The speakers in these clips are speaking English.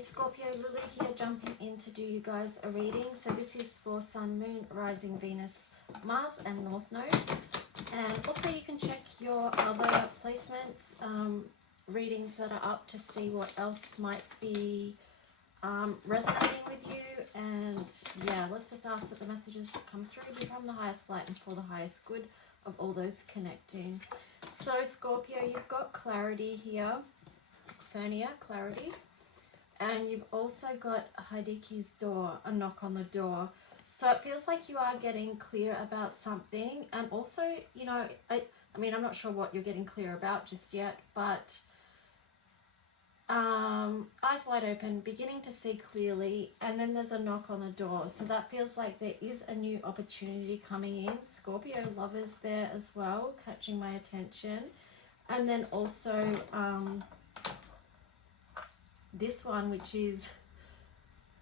me, Scorpio. Lily here, jumping in to do you guys a reading. So this is for Sun, Moon, Rising, Venus, Mars and North Node. And also you can check your other placements, readings that are up to see what else might be resonating with you. And yeah, let's just ask that the messages that come through be from the highest light and for the highest good of all those connecting. So Scorpio, you've got clarity here, Fernia, clarity. And you've also got Hideki's door, a knock on the door. So it feels like you are getting clear about something. And also, you know, I mean, I'm not sure what you're getting clear about just yet, but eyes wide open, beginning to see clearly, and then there's a knock on the door. So that feels like there is a new opportunity coming in. Scorpio lovers there as well, catching my attention. And then also this one, which is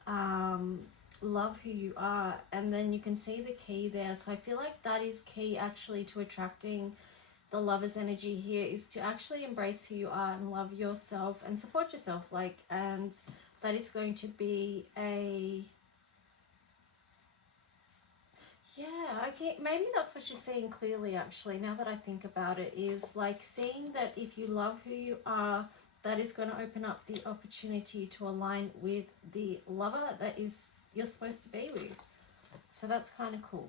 love who you are, and then you can see the key there. So I feel like that is key actually to attracting the lover's energy here, is to actually embrace who you are and love yourself and support yourself, like, and that is going to be a, yeah, okay, maybe that's what you're seeing clearly actually, now that I think about it, is like seeing that if you love who you are, that is going to open up the opportunity to align with the lover that is you're supposed to be with. So that's kind of cool.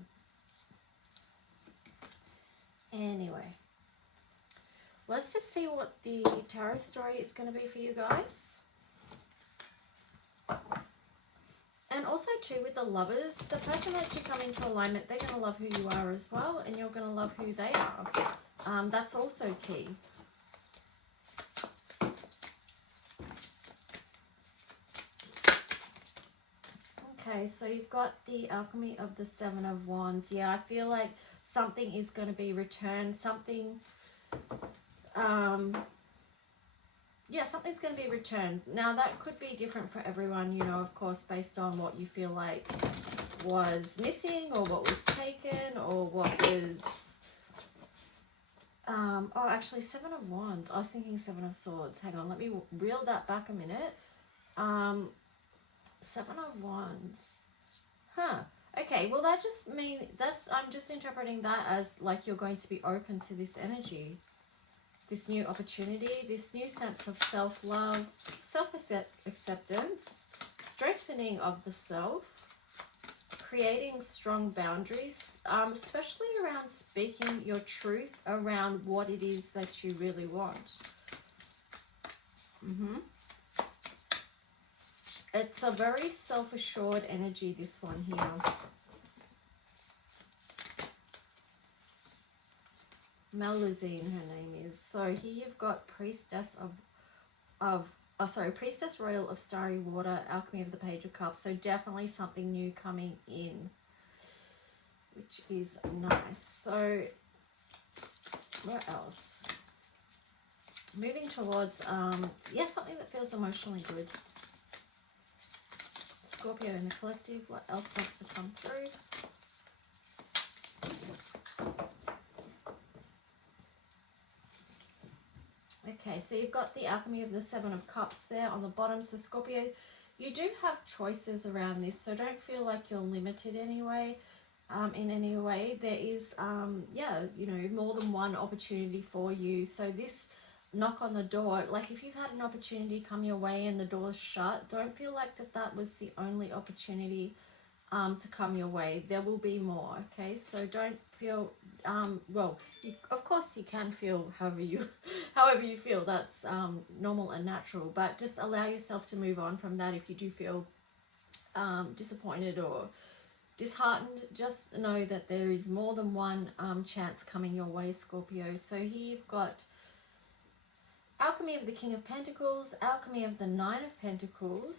Anyway, let's just see what the tarot story is going to be for you guys. And also too, with the lovers, the person that you come into alignment, they're going to love who you are as well, and you're going to love who they are. That's also key. Okay, so you've got the alchemy of the Seven of Wands. Yeah, I feel like something is going to be returned. Something, yeah, something's going to be returned. Now, that could be different for everyone, you know, of course, based on what you feel like was missing or what was taken or what was... oh, actually, Seven of Wands. I was thinking Seven of Swords. Hang on, let me reel that back a minute. Seven of Wands. Huh. Okay, well that just means I'm just interpreting that as like you're going to be open to this energy, this new opportunity, this new sense of self-love, self-acceptance, strengthening of the self, creating strong boundaries, especially around speaking your truth around what it is that you really want. It's a very self-assured energy, this one here. Melusine, her name is. So here you've got Priestess Priestess Royal of Starry Water, Alchemy of the Page of Cups. So definitely something new coming in, which is nice. So what else? Moving towards, yeah, something that feels emotionally good. Scorpio in the collective, what else wants to come through? Okay, so you've got the alchemy of the Seven of Cups there on the bottom. So Scorpio, you do have choices around this, so don't feel like you're limited anyway, in any way. There is, yeah, you know, more than one opportunity for you. So this knock on the door, like if you've had an opportunity come your way and the door's shut, don't feel like that was the only opportunity to come your way. There will be more, okay? So don't feel, well, of course you can feel however you feel. That's normal and natural, but just allow yourself to move on from that. If you do feel disappointed or disheartened, just know that there is more than one chance coming your way, Scorpio. So here you've got Alchemy of the King of Pentacles, Alchemy of the Nine of Pentacles.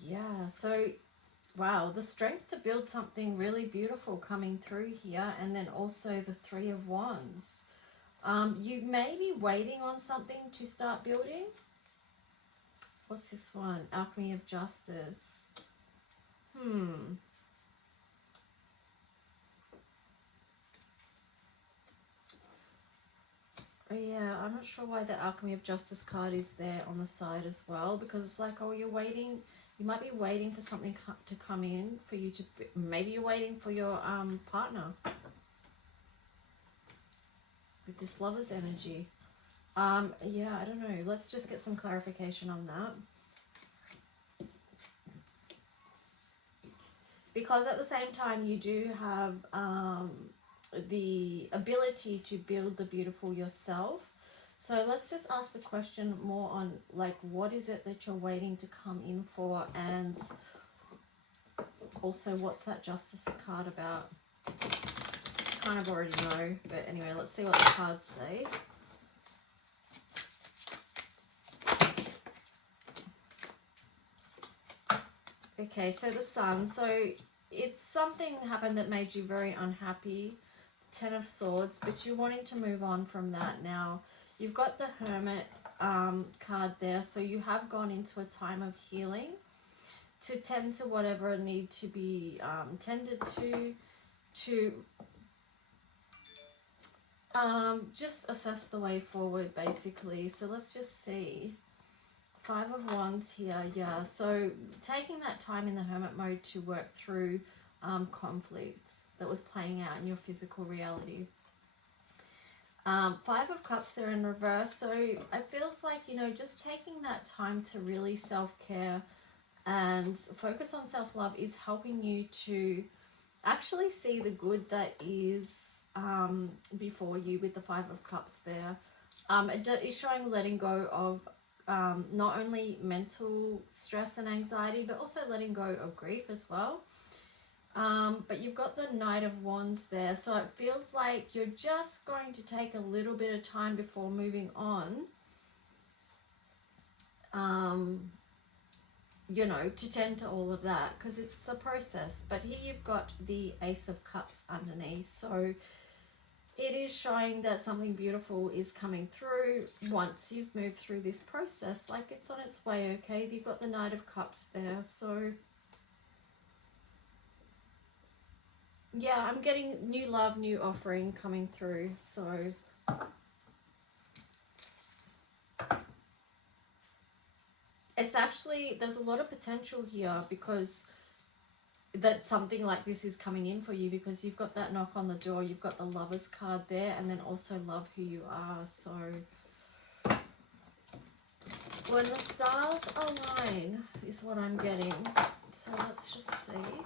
Yeah, so wow, the strength to build something really beautiful coming through here. And then also the Three of Wands. You may be waiting on something to start building. What's this one? Alchemy of Justice. Yeah, I'm not sure why the Alchemy of Justice card is there on the side as well, because it's like, oh, you're waiting, you might be waiting for something to come in for you to, maybe you're waiting for your partner with this Lover's energy. Yeah, I don't know. Let's just get some clarification on that. Because at the same time, you do have the ability to build the beautiful yourself. So let's just ask the question more on, like, what is it that you're waiting to come in for? And also, what's that Justice card about? Kind of already know. But anyway, let's see what the cards say. Okay, so the Sun. So it's something that happened that made you very unhappy. Ten of Swords, but you're wanting to move on from that now. You've got the Hermit card there, so you have gone into a time of healing to tend to whatever need to be tended to just assess the way forward, basically. So let's just see. Five of Wands here, yeah. So taking that time in the Hermit mode to work through conflicts that was playing out in your physical reality. Five of Cups there in reverse. So it feels like, you know, just taking that time to really self-care and focus on self-love is helping you to actually see the good that is before you with the Five of Cups there. It is showing letting go of not only mental stress and anxiety, but also letting go of grief as well. But you've got the Knight of Wands there, so it feels like you're just going to take a little bit of time before moving on, you know, to tend to all of that, because it's a process. But here you've got the Ace of Cups underneath, so it is showing that something beautiful is coming through once you've moved through this process. Like, it's on its way, okay? You've got the Knight of Cups there, so yeah, I'm getting new love, new offering coming through. So it's actually, there's a lot of potential here, because that something like this is coming in for you, because you've got that knock on the door, you've got the Lovers card there, and then also love who you are. So when the stars align is what I'm getting. So let's just see.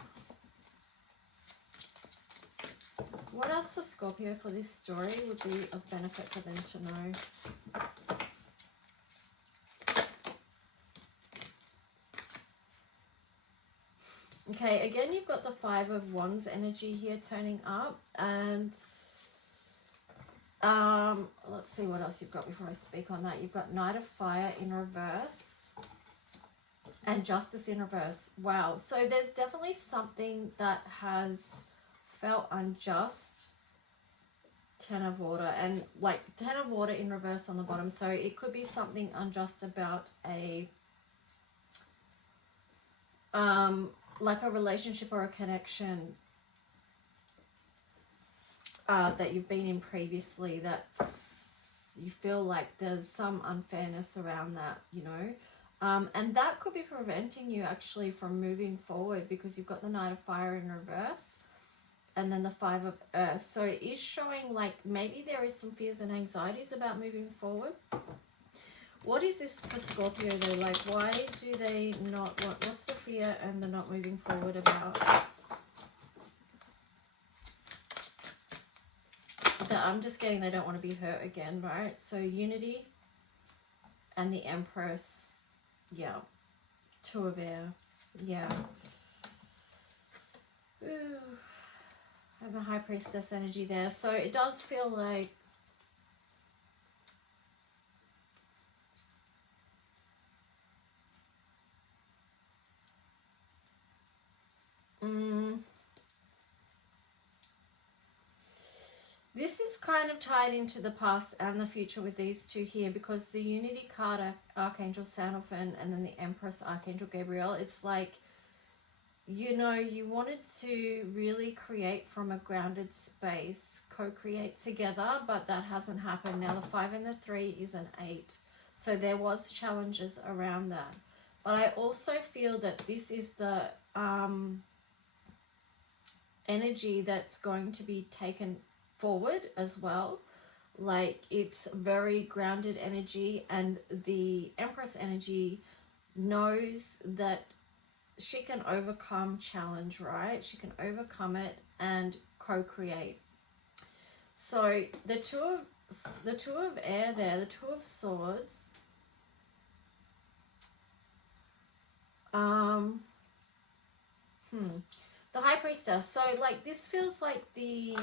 What else for Scorpio for this story would be of benefit for them to know? Okay, again, you've got the Five of Wands energy here turning up. And let's see what else you've got before I speak on that. You've got Knight of Fire in reverse and Justice in reverse. Wow. So there's definitely something that has felt unjust. Ten of Water, and like Ten of Water in reverse on the bottom. So it could be something unjust about a like a relationship or a connection that you've been in previously, that's, you feel like there's some unfairness around that, you know, and that could be preventing you actually from moving forward, because you've got the Knight of Fire in reverse and then the Five of Earth. So it is showing like maybe there is some fears and anxieties about moving forward. What is this for Scorpio though? Like, why do they not want, what's the fear and the not moving forward about? I'm just getting they don't want to be hurt again, right? So Unity and the Empress, yeah. Two of Air, yeah. Ooh. And the High Priestess energy there. So it does feel like this is kind of tied into the past and the future with these two here, because the Unity card, Archangel Sandalphon, and then the Empress, Archangel Gabriel, it's like, you know, you wanted to really create from a grounded space, co-create together, but that hasn't happened. Now the 5 and the 3 is an 8. So there was challenges around that. But I also feel that this is the energy that's going to be taken forward as well. Like, it's very grounded energy, and the Empress energy knows that she can overcome challenge, right? She can overcome it and co-create. So the two of air there, the 2 of swords. The High Priestess. So like, this feels like the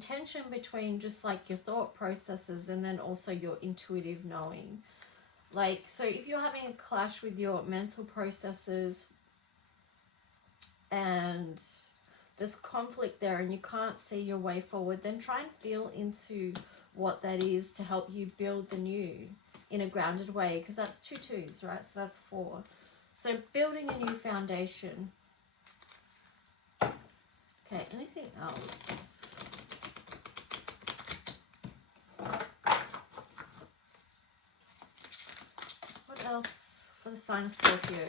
tension between just like your thought processes and then also your intuitive knowing. Like, so if you're having a clash with your mental processes and there's conflict there and you can't see your way forward, then try and feel into what that is to help you build the new in a grounded way, because that's 2 2s, right? So that's 4. So building a new foundation. Okay, anything else? What else for the sign of Scorpio?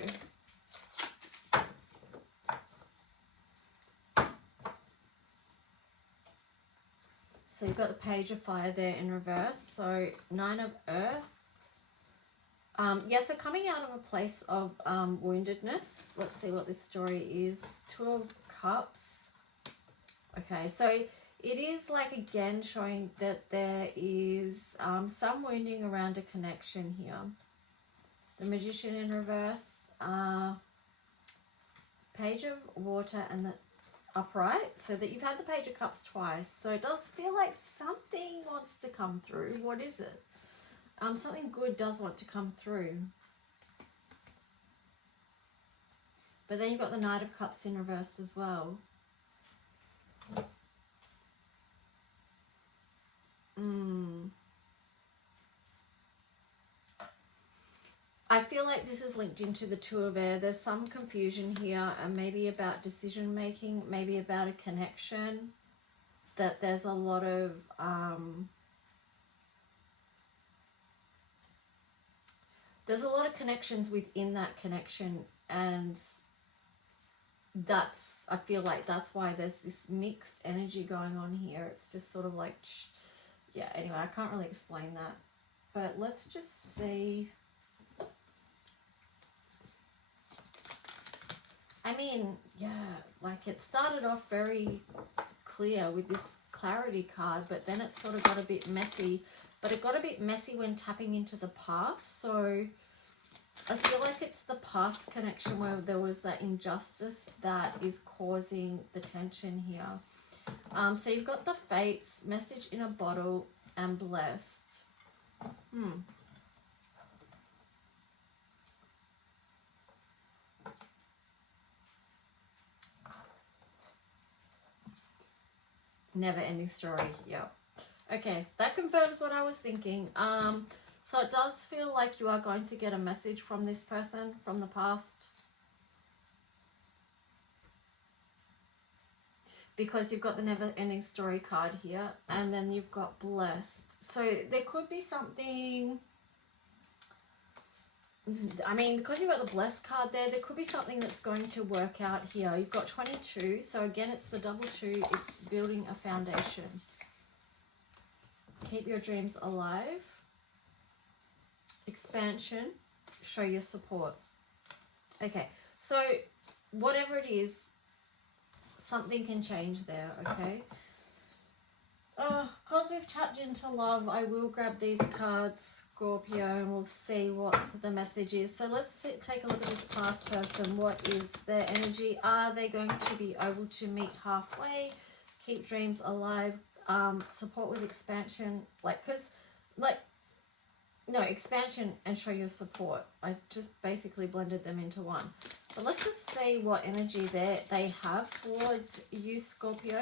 So you've got the Page of Fire there in reverse. So 9 of Earth. Yeah, so coming out of a place of woundedness. Let's see what this story is. 2 of Cups. Okay, so it is like, again, showing that there is some wounding around a connection here. The Magician in reverse. Page of Water and the Upright. So that you've had the Page of Cups twice. So it does feel like something wants to come through. What is it? Something good does want to come through. But then you've got the Knight of Cups in reverse as well. I feel like this is linked into the 2 of Air. There's some confusion here, and maybe about decision making, maybe about a connection. That there's a lot of connections within that connection, and that's, I feel like that's why there's this mixed energy going on here. It's just sort of like, yeah, anyway, I can't really explain that. But let's just see. I mean, yeah, like, it started off very clear with this clarity card, but then it sort of got a bit messy. But it got a bit messy when tapping into the past. So I feel like it's the past connection where there was that injustice that is causing the tension here. So you've got the Fates, Message in a Bottle, and Blessed. Never ending story. Yep. Okay, that confirms what I was thinking. So it does feel like you are going to get a message from this person from the past, because you've got the never ending story card here, and then you've got Blessed. So there could be something, I mean, because you've got the Blessed card there could be something that's going to work out here. You've got 22, so again, it's the double 2. It's building a foundation. Keep your dreams alive. Expansion. Show your support. Okay, so whatever it is, something can change there, okay? Because we've tapped into love, I will grab these cards, Scorpio, and we'll see what the message is. So let's take a look at this past person. What is their energy? Are they going to be able to meet halfway? Keep dreams alive. Support with expansion. Expansion and show your support. I just basically blended them into one. But let's just see what energy they have towards you, Scorpio.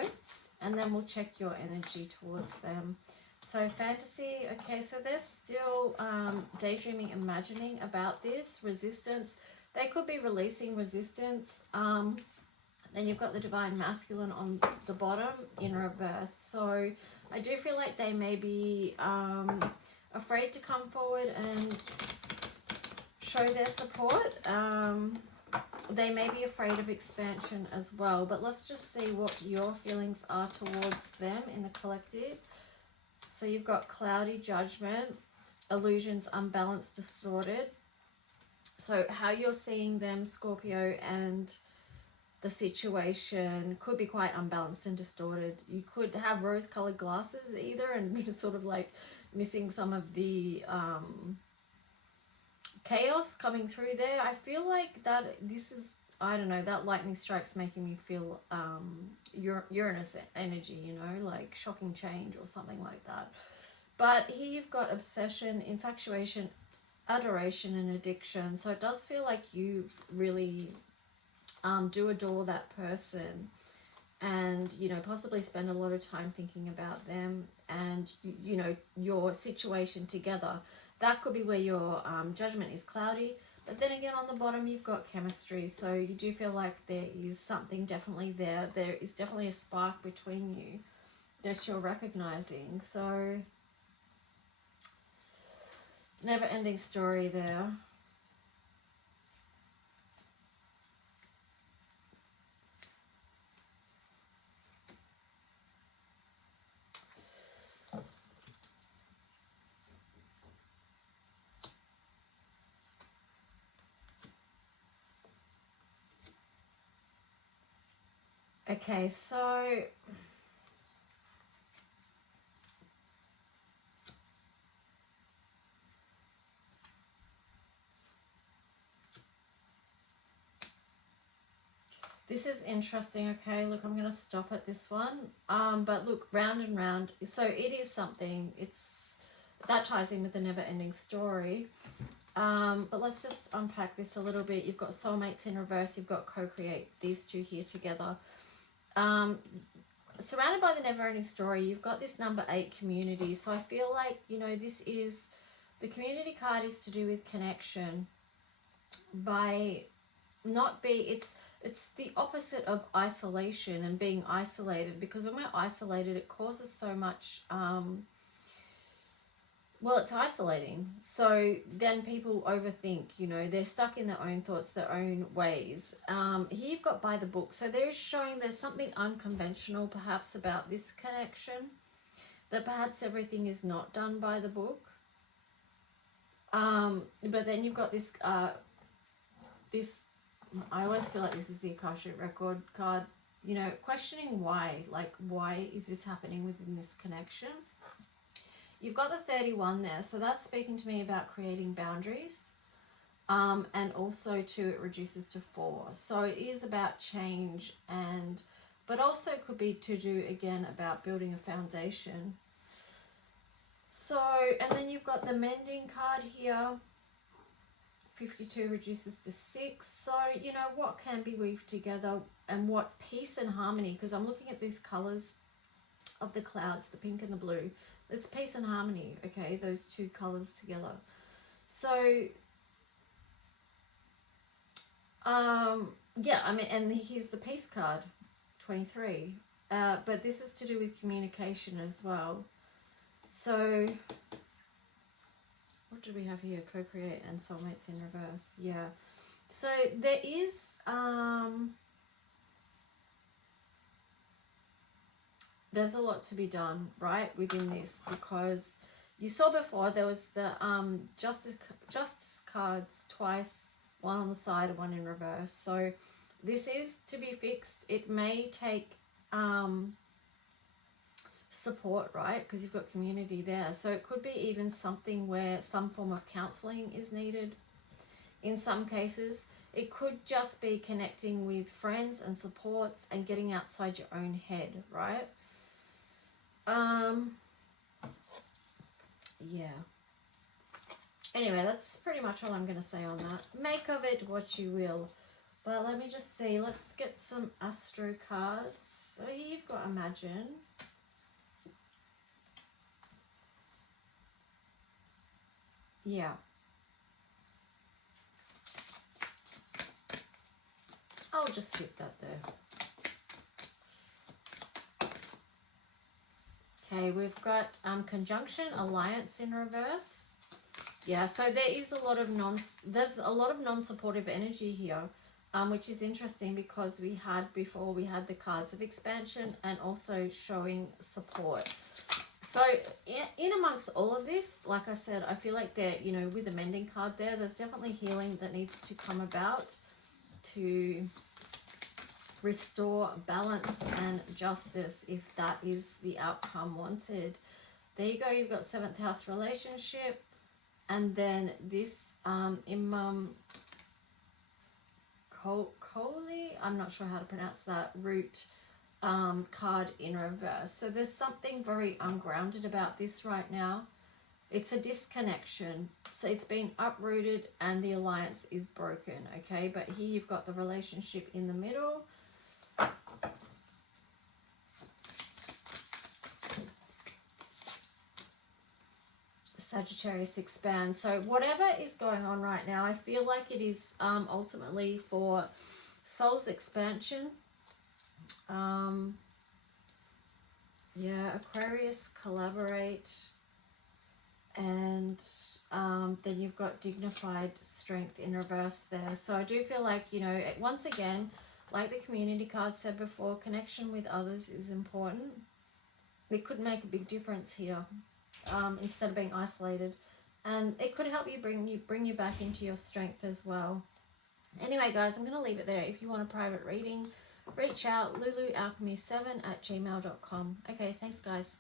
And then we'll check your energy towards them. So fantasy, okay, so they're still daydreaming, imagining about this. Resistance, they could be releasing resistance. Then you've got the Divine Masculine on the bottom in reverse. So I do feel like they may be afraid to come forward and show their support. They may be afraid of expansion as well. But let's just see what your feelings are towards them in the collective. So you've got cloudy judgment, illusions, unbalanced, distorted. So how you're seeing them, Scorpio, and the situation could be quite unbalanced and distorted. You could have rose-colored glasses either and be sort of like missing some of the chaos coming through there. I feel like that this is, I don't know, that lightning strike's making me feel Uranus energy, you know, like shocking change or something like that. But here you've got obsession, infatuation, adoration, and addiction. So it does feel like you really do adore that person, and you know, possibly spend a lot of time thinking about them and you know, your situation together. That could be where your judgment is cloudy. But then again, on the bottom you've got chemistry, so you do feel like there is something definitely there. There is definitely a spark between you that you're recognizing. So never ending story there. Okay, so this is interesting. Okay, look, I'm going to stop at this one. But look, round and round. So it is something. It's that ties in with the never-ending story. But let's just unpack this a little bit. You've got soulmates in reverse. You've got co-create. These two here together. Surrounded by the never-ending story, you've got this number 8 community. So I feel like, you know, this is the community card is to do with connection. By not be, it's the opposite of isolation and being isolated, because when we're isolated it causes so much well, it's isolating. So then people overthink, you know, they're stuck in their own thoughts, their own ways. Here you've got by the book. So they're showing there's something unconventional perhaps about this connection, that perhaps everything is not done by the book. But then you've got this, I always feel like this is the Akashic Record card, you know, questioning why, like why is this happening within this connection? You've got the 31 there, so that's speaking to me about creating boundaries. And also too, it reduces to 4. So it is about change, and but also could be to do again about building a foundation. So, and then you've got the mending card here. 52 reduces to 6. So, you know, what can be weaved together and what peace and harmony, because I'm looking at these colors of the clouds, the pink and the blue. It's peace and harmony, okay, those two colors together. So, yeah, I mean, and here's the peace card, 23. But this is to do with communication as well. So, what do we have here? Co-create and soulmates in reverse. Yeah. So there is there's a lot to be done, right, within this, because you saw before there was the justice cards twice, one on the side and one in reverse. So this is to be fixed. It may take support, right, because you've got community there. So it could be even something where some form of counseling is needed. In some cases it could just be connecting with friends and supports and getting outside your own head, right? Yeah. Anyway, that's pretty much all I'm going to say on that. Make of it what you will. But let me just see. Let's get some astro cards. So here you've got Imagine. Yeah. I'll just skip that there. Okay, we've got conjunction, alliance in reverse. Yeah, so there is a lot of non-supportive energy here, which is interesting because we had the cards of expansion and also showing support. So in amongst all of this, like I said, I feel like there, you know, with the mending card there's definitely healing that needs to come about to restore balance and justice if that is the outcome wanted. There you go, you've got 7th house relationship. And then this Imam Kohli, I'm not sure how to pronounce that, root card in reverse. So there's something very ungrounded about this right now. It's a disconnection. So it's been uprooted and the alliance is broken, okay? But here you've got the relationship in the middle. Sagittarius expands. So whatever is going on right now, I feel like it is ultimately for soul's expansion. Yeah, Aquarius, collaborate. And then you've got dignified strength in reverse there. So I do feel like, you know, once again, like the community card said before, connection with others is important. It could make a big difference here. Instead of being isolated, and it could help you bring you back into your strength as well. Anyway guys, I'm going to leave it there. If you want a private reading, reach out lulualchemy7@gmail.com. Okay, thanks guys.